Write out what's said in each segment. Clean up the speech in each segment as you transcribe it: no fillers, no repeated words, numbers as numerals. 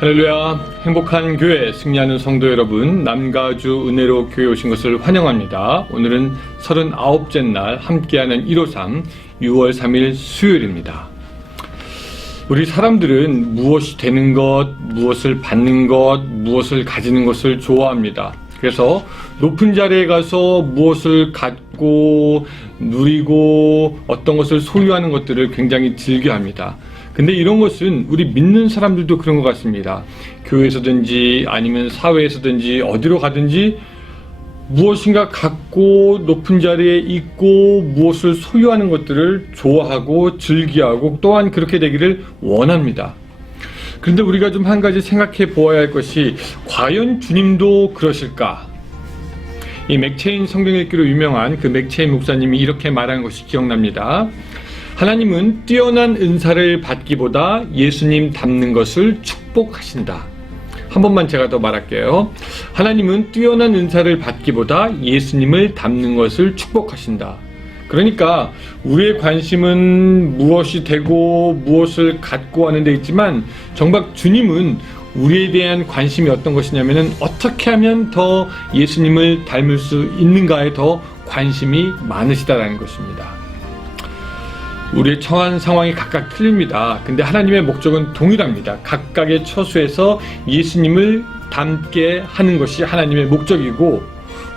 할렐루야, 행복한 교회 승리하는 성도 여러분, 남가주 은혜로 교회 오신 것을 환영합니다. 오늘은 39째 날 함께하는 153 6월 3일 수요일입니다. 우리 사람들은 무엇이 되는 것, 무엇을 받는 것, 무엇을 가지는 것을 좋아합니다. 그래서 높은 자리에 가서 무엇을 갖고 누리고 어떤 것을 소유하는 것들을 굉장히 즐겨합니다. 근데 이런 것은 우리 믿는 사람들도 그런 것 같습니다. 교회에서든지 아니면 사회에서든지 어디로 가든지 무엇인가 갖고 높은 자리에 있고 무엇을 소유하는 것들을 좋아하고 즐겨하고 또한 그렇게 되기를 원합니다. 그런데 우리가 좀 한 가지 생각해 보아야 할 것이 과연 주님도 그러실까? 이 맥체인 성경 읽기로 유명한 그 맥체인 목사님이 이렇게 말한 것이 기억납니다. 하나님은 뛰어난 은사를 받기보다 예수님 닮는 것을 축복하신다. 한 번만 제가 더 말할게요. 하나님은 뛰어난 은사를 받기보다 예수님을 닮는 것을 축복하신다. 그러니까 우리의 관심은 무엇이 되고 무엇을 갖고 하는 데 있지만 정말 주님은 우리에 대한 관심이 어떤 것이냐면은 어떻게 하면 더 예수님을 닮을 수 있는가에 더 관심이 많으시다라는 것입니다. 우리의 처한 상황이 각각 틀립니다. 근데 하나님의 목적은 동일합니다. 각각의 처수에서 예수님을 닮게 하는 것이 하나님의 목적이고,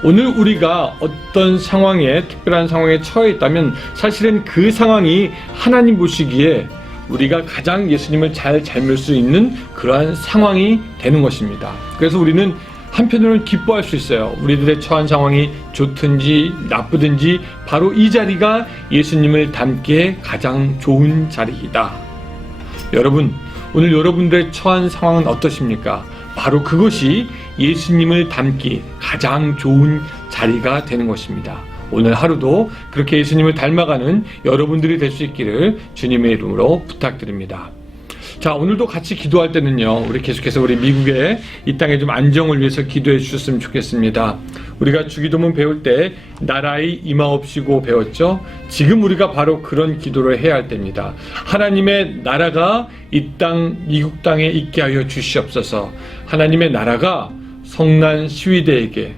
오늘 우리가 어떤 상황에, 특별한 상황에 처해 있다면 사실은 그 상황이 하나님 보시기에 우리가 가장 예수님을 잘 닮을 수 있는 그러한 상황이 되는 것입니다. 그래서 우리는 한편으로는 기뻐할 수 있어요. 우리들의 처한 상황이 좋든지 나쁘든지 바로 이 자리가 예수님을 닮기에 가장 좋은 자리이다. 여러분, 오늘 여러분들의 처한 상황은 어떠십니까? 바로 그것이 예수님을 닮기 가장 좋은 자리가 되는 것입니다. 오늘 하루도 그렇게 예수님을 닮아가는 여러분들이 될 수 있기를 주님의 이름으로 부탁드립니다. 자, 오늘도 같이 기도할 때는요, 우리 계속해서 우리 미국의 이 땅의 좀 안정을 위해서 기도해 주셨으면 좋겠습니다. 우리가 주기도문 배울 때 나라의 임하옵시고 배웠죠? 지금 우리가 바로 그런 기도를 해야 할 때입니다. 하나님의 나라가 이 땅, 미국 땅에 있게 하여 주시옵소서. 하나님의 나라가 성난 시위대에게,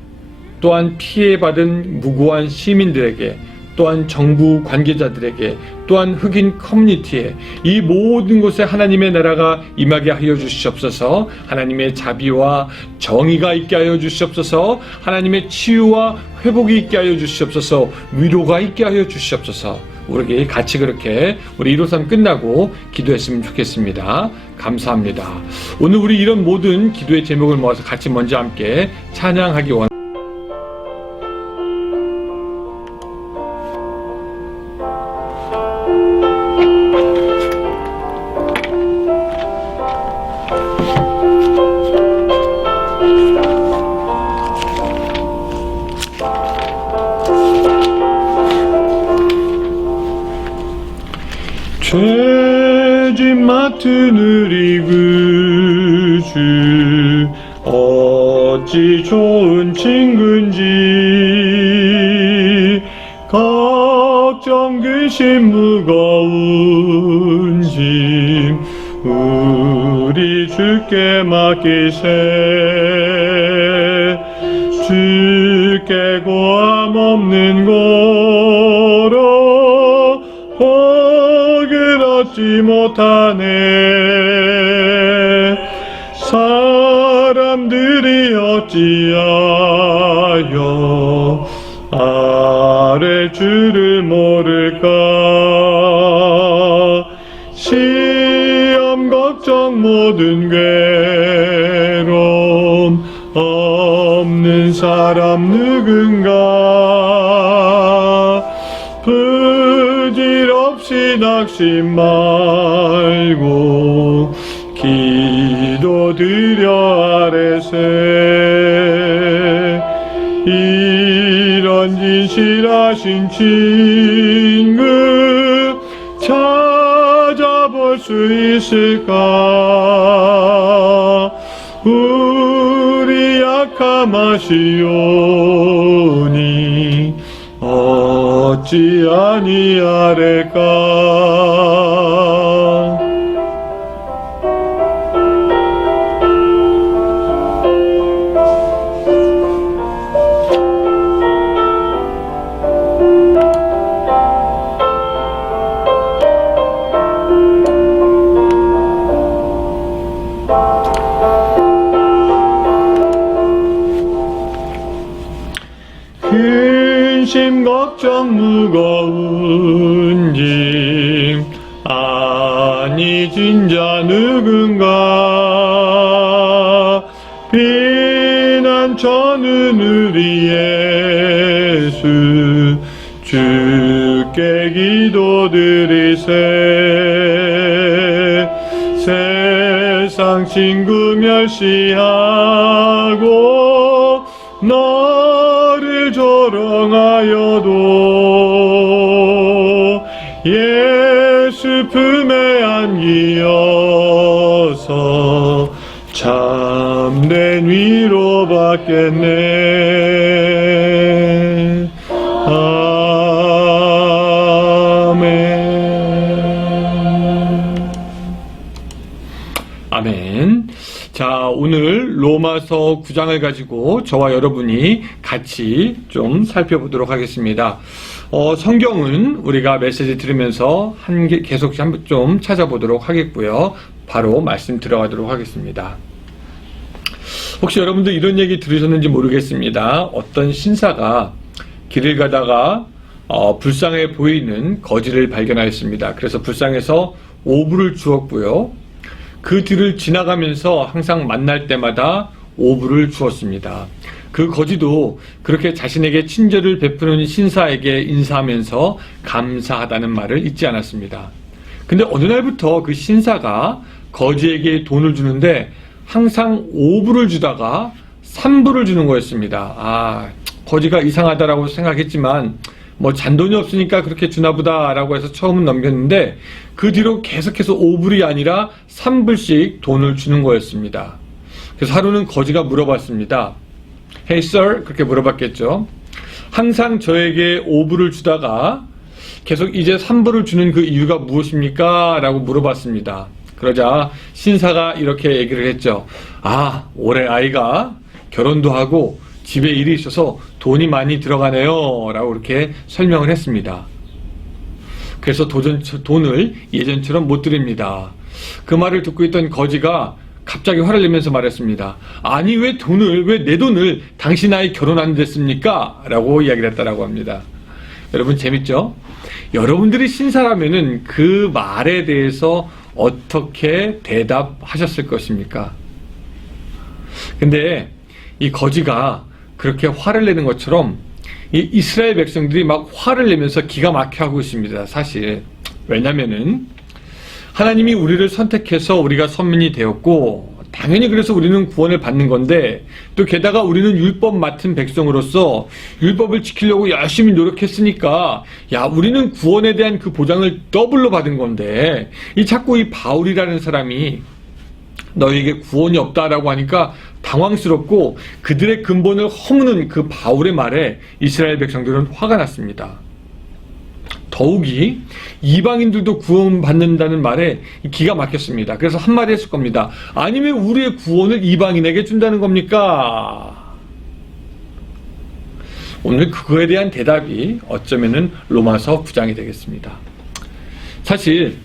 또한 피해받은 무고한 시민들에게, 또한 정부 관계자들에게, 또한 흑인 커뮤니티에, 이 모든 곳에 하나님의 나라가 임하게 하여 주시옵소서. 하나님의 자비와 정의가 있게 하여 주시옵소서. 하나님의 치유와 회복이 있게 하여 주시옵소서. 위로가 있게 하여 주시옵소서. 우리 같이 그렇게 우리 153 끝나고 기도했으면 좋겠습니다. 감사합니다. 오늘 우리 이런 모든 기도의 제목을 모아서 같이 먼저 함께 찬양하기 원합니다. 죄짐 맡은 우리 그 주 어찌 좋은 친구인지, 걱정 근심 무거운 짐 우리 주께 맡기세. 주께 고함 없는 고로 얻지 못하네. 사람들이 어찌하여 아래 주를 모를까. 시험 걱정 모든 괴로움 없는 사람 누군가. 부질없이 낙심 말고 기도 드려 아래세. 이런 진실하신 친구 찾아볼 수 있을까. 우리 약함하시오니 어찌 아니하래까. 근심 걱정 무거운 짐 아니 진자 누군가 피난처는 우리 예수 주께 기도드리세 세상 친구 멸시하고 너를 조롱하여도 예수 품에 안기어서 참된 위로 받겠네. 아멘. 자, 오늘 로마서 9장을 가지고 저와 여러분이 같이 좀 살펴보도록 하겠습니다. 성경은 우리가 메시지 들으면서 계속 좀 찾아보도록 하겠고요. 바로 말씀 들어가도록 하겠습니다. 혹시 여러분들 이런 얘기 들으셨는지 모르겠습니다. 어떤 신사가 길을 가다가 불쌍해 보이는 거지를 발견하였습니다. 그래서 불쌍해서 오불을 주었고요. 그 뒤를 지나가면서 항상 만날 때마다 오불을 주었습니다. 그 거지도 그렇게 자신에게 친절을 베푸는 신사에게 인사하면서 감사하다는 말을 잊지 않았습니다. 근데 어느 날부터 그 신사가 거지에게 돈을 주는데 항상 5불을 주다가 3불을 주는 거였습니다. 거지가 이상하다라고 생각했지만 잔돈이 없으니까 그렇게 주나보다 라고 해서 처음은 넘겼는데 그 뒤로 계속해서 5불이 아니라 3불씩 돈을 주는 거였습니다. 그래서 하루는 거지가 물어봤습니다. Hey sir, 그렇게 물어봤겠죠. 항상 저에게 5불을 주다가 계속 이제 3불을 주는 그 이유가 무엇입니까? 라고 물어봤습니다. 그러자 신사가 이렇게 얘기를 했죠. 올해 아이가 결혼도 하고 집에 일이 있어서 돈이 많이 들어가네요 라고 이렇게 설명을 했습니다. 그래서 돈을 예전처럼 못 드립니다. 그 말을 듣고 있던 거지가 갑자기 화를 내면서 말했습니다. 아니 왜 내 돈을 당신 아이 결혼하는 데 씁니까? 라고 이야기를 했다라고 합니다. 여러분 재밌죠? 여러분들이 신사라면은 그 말에 대해서 어떻게 대답하셨을 것입니까? 근데 이 거지가 그렇게 화를 내는 것처럼 이 이스라엘 백성들이 막 화를 내면서 기가 막혀 하고 있습니다. 사실 왜냐면은 하나님이 우리를 선택해서 우리가 선민이 되었고 당연히 그래서 우리는 구원을 받는 건데 또 게다가 우리는 율법 맡은 백성으로서 율법을 지키려고 열심히 노력했으니까 우리는 구원에 대한 그 보장을 더블로 받은 건데 자꾸 이 바울이라는 사람이 너희에게 구원이 없다라고 하니까 당황스럽고 그들의 근본을 허무는 그 바울의 말에 이스라엘 백성들은 화가 났습니다. 더욱이 이방인들도 구원받는다는 말에 기가 막혔습니다. 그래서 한마디 했을 겁니다. 아니 왜 우리의 구원을 이방인에게 준다는 겁니까? 오늘 그거에 대한 대답이 어쩌면은 로마서 9장이 되겠습니다. 사실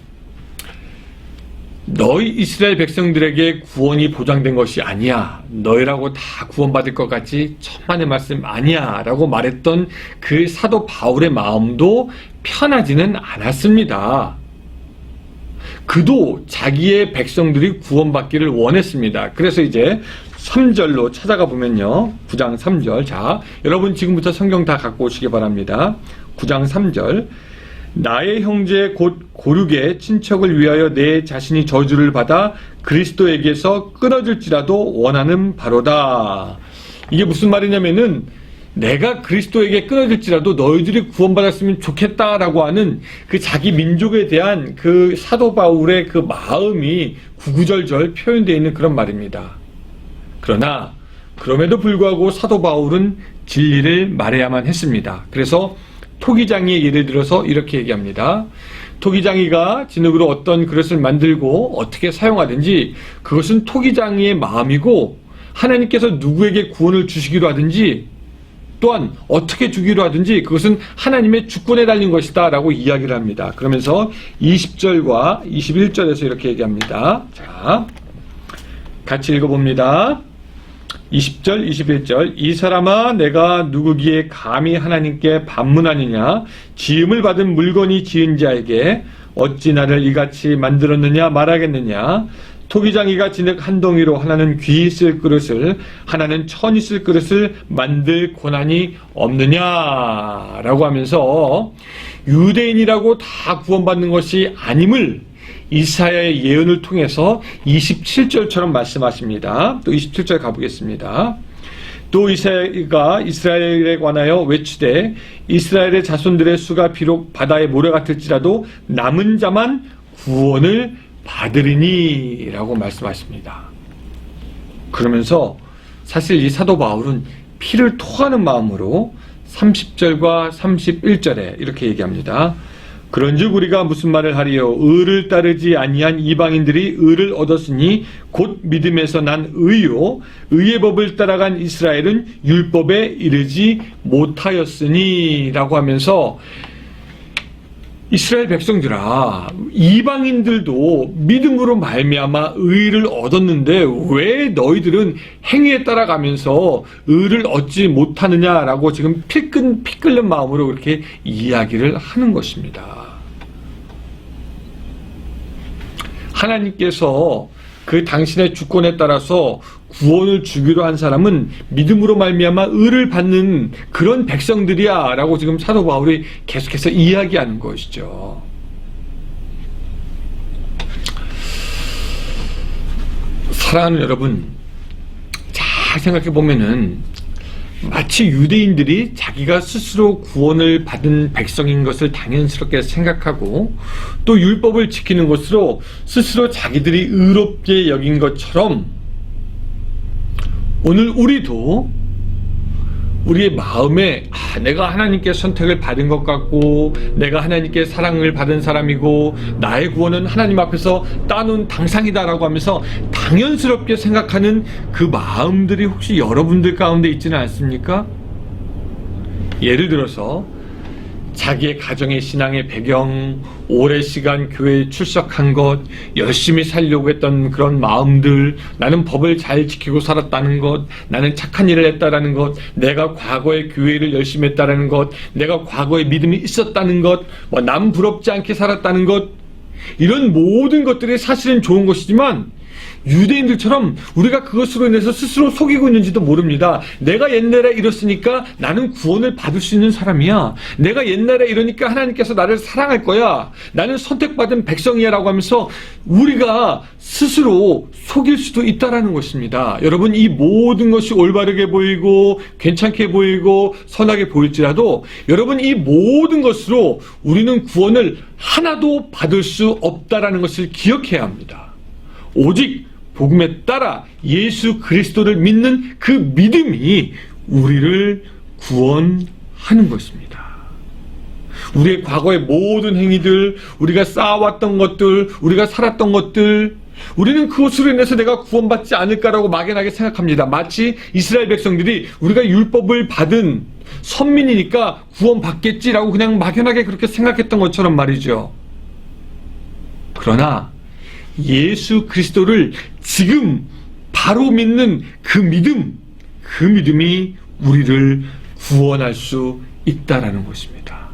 너희 이스라엘 백성들에게 구원이 보장된 것이 아니야. 너희라고 다 구원받을 것 같지 천만의 말씀 아니야 라고 말했던 그 사도 바울의 마음도 편하지는 않았습니다. 그도 자기의 백성들이 구원받기를 원했습니다. 그래서 이제 3절로 찾아가 보면요. 9장 3절. 자, 여러분 지금부터 성경 다 갖고 오시기 바랍니다. 9장 3절. 나의 형제 곧 고륙의 친척을 위하여 내 자신이 저주를 받아 그리스도에게서 끊어질지라도 원하는 바로다. 이게 무슨 말이냐면은 내가 그리스도에게 끊어질지라도 너희들이 구원받았으면 좋겠다라고 하는 그 자기 민족에 대한 그 사도 바울의 그 마음이 구구절절 표현되어 있는 그런 말입니다. 그러나 그럼에도 불구하고 사도 바울은 진리를 말해야만 했습니다. 그래서 토기장이의 예를 들어서 이렇게 얘기합니다. 토기장이가 진흙으로 어떤 그릇을 만들고 어떻게 사용하든지 그것은 토기장이의 마음이고 하나님께서 누구에게 구원을 주시기로 하든지 또한 어떻게 주기로 하든지 그것은 하나님의 주권에 달린 것이다 라고 이야기를 합니다. 그러면서 20절과 21절에서 이렇게 얘기합니다. 자, 같이 읽어봅니다. 20절, 21절 이 사람아 내가 누구기에 감히 하나님께 반문하느냐 지음을 받은 물건이 지은 자에게 어찌 나를 이같이 만들었느냐 말하겠느냐 토기장이가 진흙 한 동이로 하나는 귀 쓸 그릇을 하나는 천이 쓸 그릇을 만들 고난이 없느냐라고 하면서 유대인이라고 다 구원받는 것이 아님을 이사야의 예언을 통해서 27절처럼 말씀하십니다. 또 27절 가보겠습니다. 또 이사야가 이스라엘에 관하여 외치되 이스라엘의 자손들의 수가 비록 바다의 모래 같을지라도 남은 자만 구원을 받으리니 라고 말씀하십니다. 그러면서 사실 이 사도 바울은 피를 토하는 마음으로 30절과 31절에 이렇게 얘기합니다. 그런즉 우리가 무슨 말을 하리요 의를 따르지 아니한 이방인들이 의를 얻었으니 곧 믿음에서 난 의요 의의 법을 따라간 이스라엘은 율법에 이르지 못하였으니 라고 하면서 이스라엘 백성들아 이방인들도 믿음으로 말미암아 의를 얻었는데 왜 너희들은 행위에 따라가면서 의를 얻지 못하느냐라고 지금 피 끓는 마음으로 그렇게 이야기를 하는 것입니다. 하나님께서 그 당신의 주권에 따라서 구원을 주기로 한 사람은 믿음으로 말미암아 의를 받는 그런 백성들이야 라고 지금 사도 바울이 계속해서 이야기하는 것이죠. 사랑하는 여러분, 잘 생각해 보면은 마치 유대인들이 자기가 스스로 구원을 받은 백성인 것을 당연스럽게 생각하고 또 율법을 지키는 것으로 스스로 자기들이 의롭게 여긴 것처럼 오늘 우리도 우리의 마음에 내가 하나님께 선택을 받은 것 같고 내가 하나님께 사랑을 받은 사람이고 나의 구원은 하나님 앞에서 따놓은 당상이다라고 하면서 당연스럽게 생각하는 그 마음들이 혹시 여러분들 가운데 있지는 않습니까? 예를 들어서 자기의 가정의 신앙의 배경, 오랜 시간 교회에 출석한 것, 열심히 살려고 했던 그런 마음들, 나는 법을 잘 지키고 살았다는 것, 나는 착한 일을 했다라는 것, 내가 과거에 교회를 열심히 했다라는 것, 내가 과거에 믿음이 있었다는 것, 남 부럽지 않게 살았다는 것, 이런 모든 것들이 사실은 좋은 것이지만 유대인들처럼 우리가 그것으로 인해서 스스로 속이고 있는지도 모릅니다. 내가 옛날에 이랬으니까 나는 구원을 받을 수 있는 사람이야. 내가 옛날에 이러니까 하나님께서 나를 사랑할 거야. 나는 선택받은 백성이야 라고 하면서 우리가 스스로 속일 수도 있다라는 것입니다. 여러분, 이 모든 것이 올바르게 보이고 괜찮게 보이고 선하게 보일지라도 여러분, 이 모든 것으로 우리는 구원을 하나도 받을 수 없다라는 것을 기억해야 합니다. 오직 복음에 따라 예수 그리스도를 믿는 그 믿음이 우리를 구원하는 것입니다. 우리의 과거의 모든 행위들, 우리가 쌓아왔던 것들, 우리가 살았던 것들, 우리는 그것으로 인해서 내가 구원받지 않을까라고 막연하게 생각합니다. 마치 이스라엘 백성들이 우리가 율법을 받은 선민이니까 구원받겠지라고 그냥 막연하게 그렇게 생각했던 것처럼 말이죠. 그러나 예수 그리스도를 지금 바로 믿는 그 믿음이 우리를 구원할 수 있다라는 것입니다.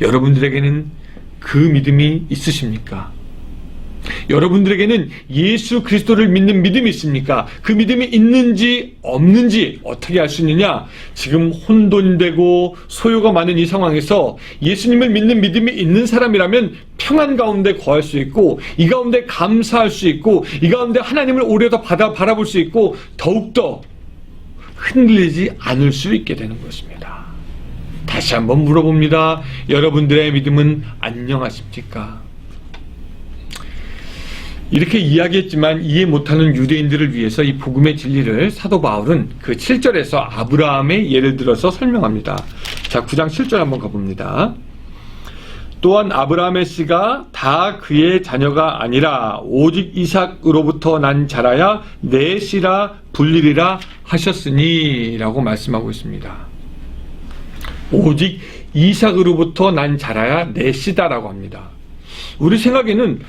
여러분들에게는 그 믿음이 있으십니까? 여러분들에게는 예수 그리스도를 믿는 믿음이 있습니까? 그 믿음이 있는지 없는지 어떻게 알 수 있느냐? 지금 혼돈되고 소요가 많은 이 상황에서 예수님을 믿는 믿음이 있는 사람이라면 평안 가운데 거할 수 있고 이 가운데 감사할 수 있고 이 가운데 하나님을 오래 더 바라볼 수 있고 더욱더 흔들리지 않을 수 있게 되는 것입니다. 다시 한번 물어봅니다. 여러분들의 믿음은 안녕하십니까? 이렇게 이야기했지만 이해 못하는 유대인들을 위해서 이 복음의 진리를 사도 바울은 그 7절에서 아브라함의 예를 들어서 설명합니다. 자, 9장 7절 한번 가봅니다. 또한 아브라함의 씨가 다 그의 자녀가 아니라 오직 이삭으로부터 난 자라야 내 씨라 불리리라 하셨으니 라고 말씀하고 있습니다. 오직 이삭으로부터 난 자라야 내 씨다라고 합니다. 우리 생각에는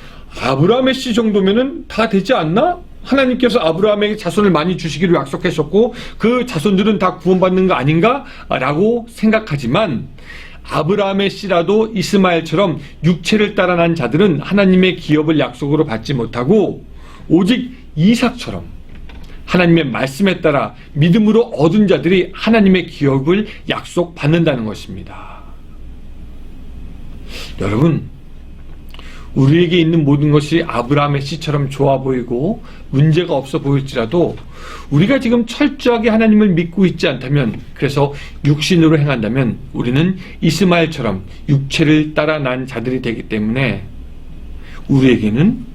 아브라함의 씨 정도면은 다 되지 않나? 하나님께서 아브라함에게 자손을 많이 주시기를 약속하셨고 그 자손들은 다 구원받는 거 아닌가? 라고 생각하지만 아브라함의 씨라도 이스마엘처럼 육체를 따라 난 자들은 하나님의 기업을 약속으로 받지 못하고 오직 이삭처럼 하나님의 말씀에 따라 믿음으로 얻은 자들이 하나님의 기업을 약속받는다는 것입니다. 여러분, 우리에게 있는 모든 것이 아브라함의 씨처럼 좋아 보이고 문제가 없어 보일지라도 우리가 지금 철저하게 하나님을 믿고 있지 않다면, 그래서 육신으로 행한다면 우리는 이스마엘처럼 육체를 따라 난 자들이 되기 때문에 우리에게는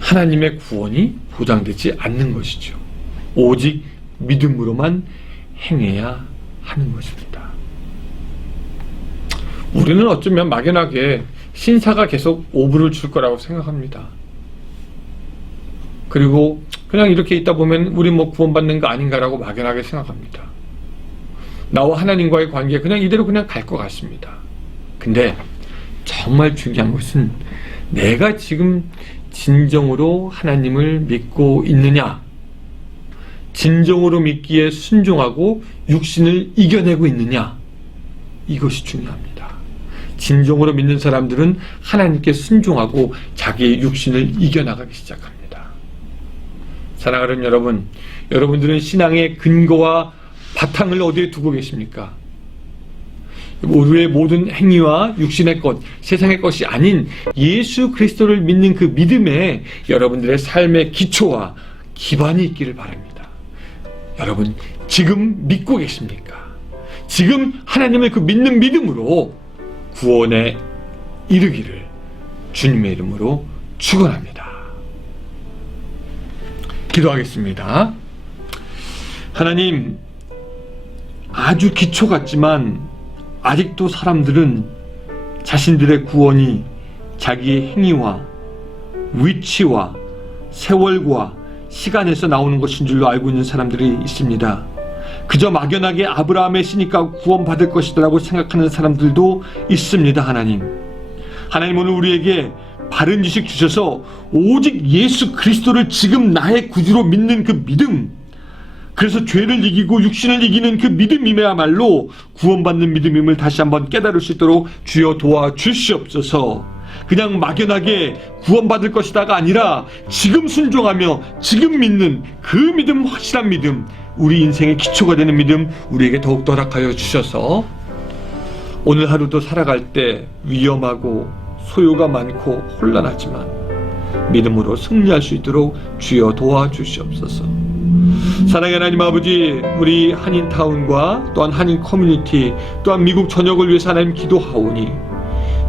하나님의 구원이 보장되지 않는 것이죠. 오직 믿음으로만 행해야 하는 것입니다. 우리는 어쩌면 막연하게 신사가 계속 오브를 줄 거라고 생각합니다. 그리고 그냥 이렇게 있다 보면 우리 뭐 구원받는 거 아닌가라고 막연하게 생각합니다. 나와 하나님과의 관계 그냥 이대로 그냥 갈 것 같습니다. 근데 정말 중요한 것은 내가 지금 진정으로 하나님을 믿고 있느냐, 진정으로 믿기에 순종하고 육신을 이겨내고 있느냐, 이것이 중요합니다. 진정으로 믿는 사람들은 하나님께 순종하고 자기의 육신을 이겨나가기 시작합니다. 사랑하는 여러분, 여러분들은 신앙의 근거와 바탕을 어디에 두고 계십니까? 우리의 모든 행위와 육신의 것, 세상의 것이 아닌 예수 그리스도를 믿는 그 믿음에 여러분들의 삶의 기초와 기반이 있기를 바랍니다. 여러분, 지금 믿고 계십니까? 지금 하나님을 그 믿는 믿음으로 구원에 이르기를 주님의 이름으로 축원합니다. 기도하겠습니다. 하나님, 아주 기초 같지만 아직도 사람들은 자신들의 구원이 자기의 행위와 위치와 세월과 시간에서 나오는 것인 줄로 알고 있는 사람들이 있습니다. 그저 막연하게 아브라함의 씨니까 구원받을 것이라고 생각하는 사람들도 있습니다. 하나님 오늘 우리에게 바른 지식 주셔서 오직 예수 그리스도를 지금 나의 구주로 믿는 그 믿음, 그래서 죄를 이기고 육신을 이기는 그 믿음이야말로 구원받는 믿음임을 다시 한번 깨달을 수 있도록 주여 도와주시옵소서. 그냥 막연하게 구원받을 것이다가 아니라 지금 순종하며 지금 믿는 그 믿음, 확실한 믿음, 우리 인생의 기초가 되는 믿음 우리에게 더욱 허락하여 주셔서 오늘 하루도 살아갈 때 위험하고 소요가 많고 혼란하지만 믿음으로 승리할 수 있도록 주여 도와주시옵소서. 사랑의 하나님 아버지, 우리 한인타운과 또한 한인 커뮤니티 또한 미국 전역을 위해서 하나님 기도하오니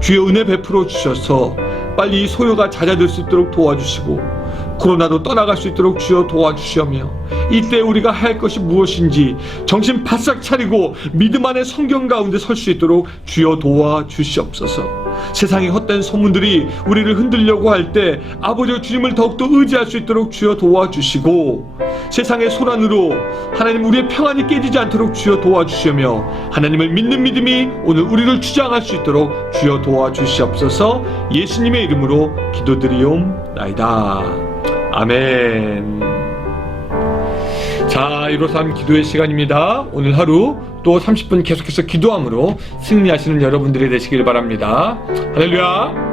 주여 은혜 베풀어 주셔서 빨리 이 소요가 잦아들 수 있도록 도와주시고 코로나도 떠나갈 수 있도록 주여 도와주시며 이때 우리가 할 것이 무엇인지 정신 바싹 차리고 믿음 안에 성경 가운데 설 수 있도록 주여 도와주시옵소서. 세상의 헛된 소문들이 우리를 흔들려고 할 때 아버지 주님을 더욱더 의지할 수 있도록 주여 도와주시고 세상의 소란으로 하나님 우리의 평안이 깨지지 않도록 주여 도와주시며 하나님을 믿는 믿음이 오늘 우리를 주장할 수 있도록 주여 도와주시옵소서. 예수님의 이름으로 기도드리옵나이다. 아멘. 자, 153 기도의 시간입니다. 오늘 하루 또 30분 계속해서 기도함으로 승리하시는 여러분들이 되시길 바랍니다. 할렐루야.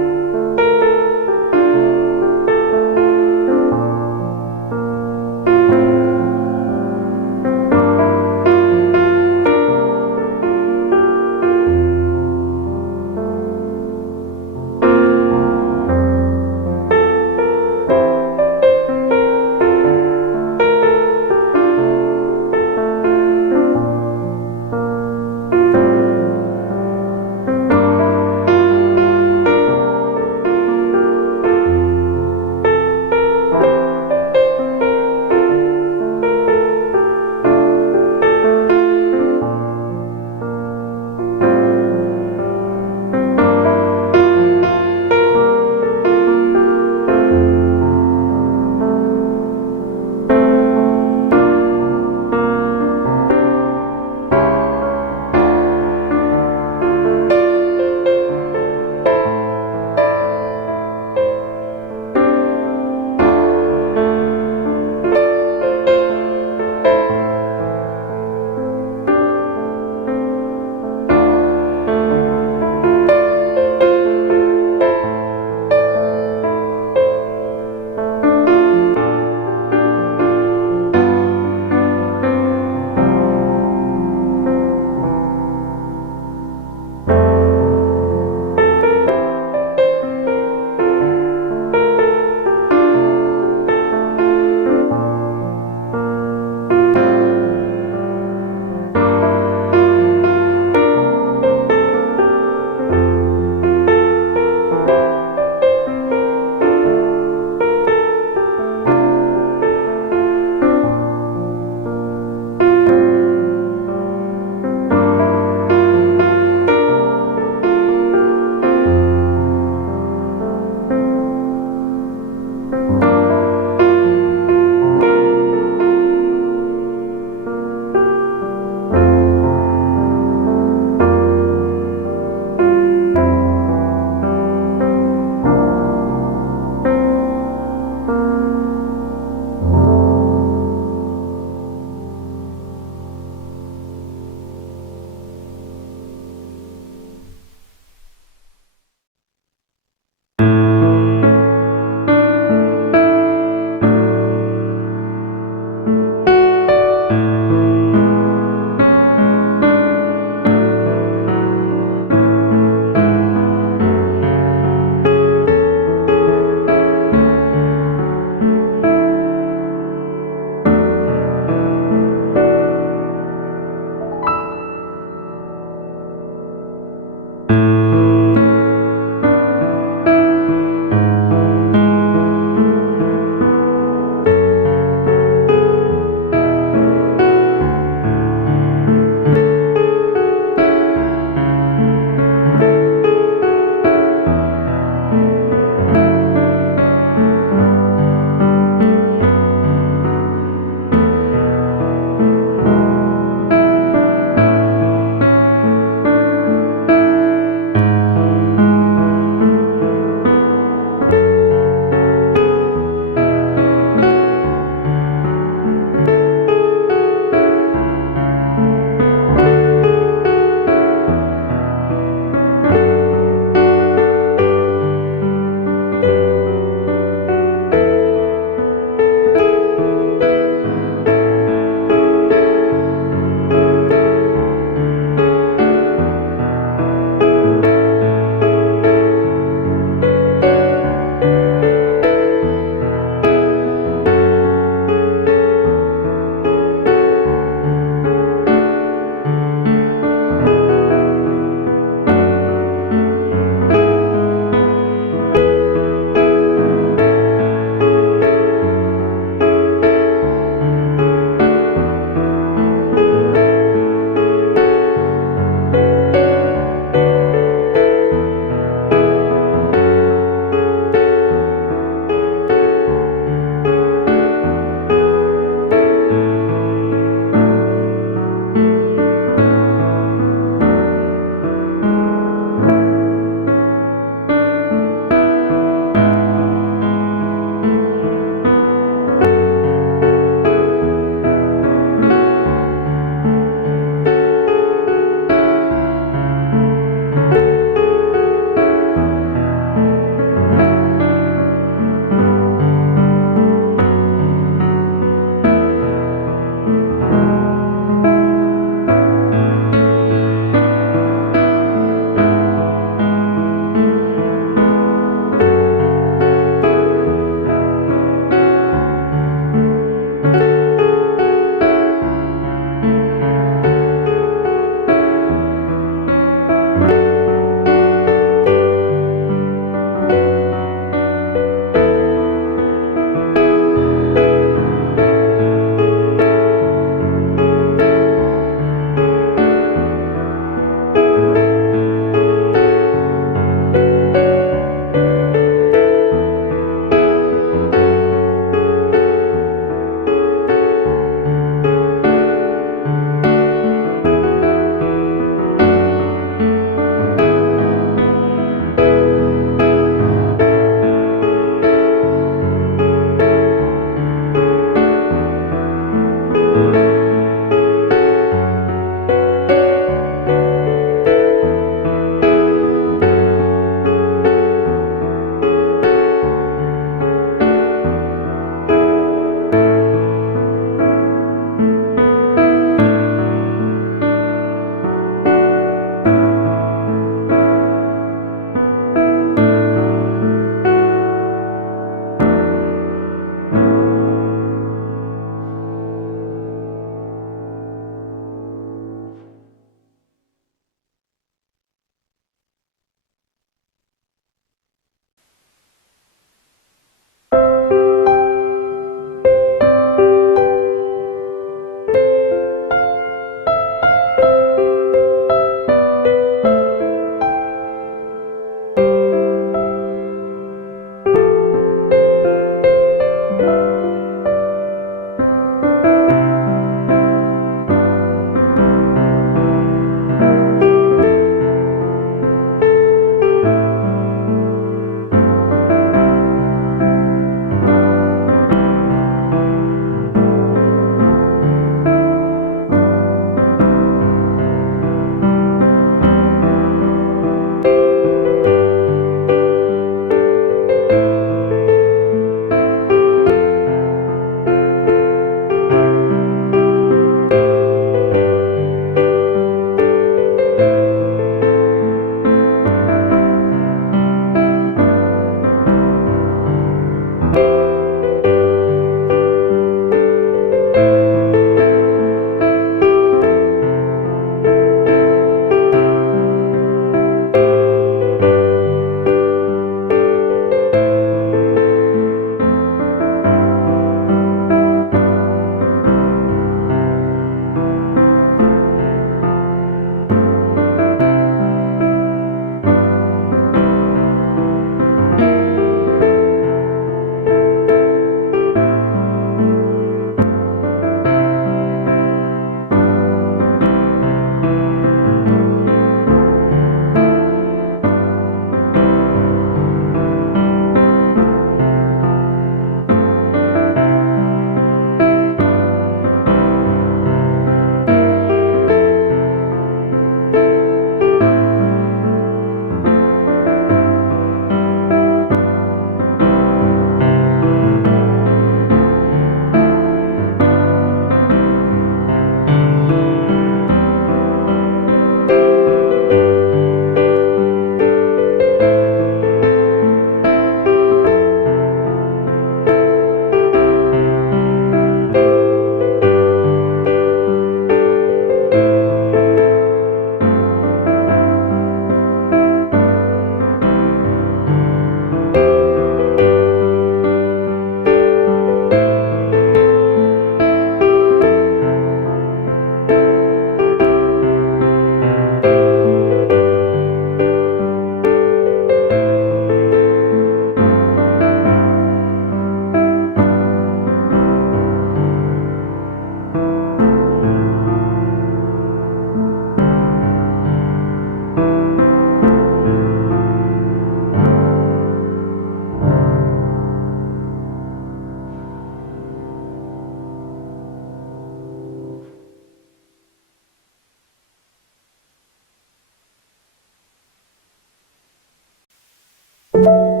주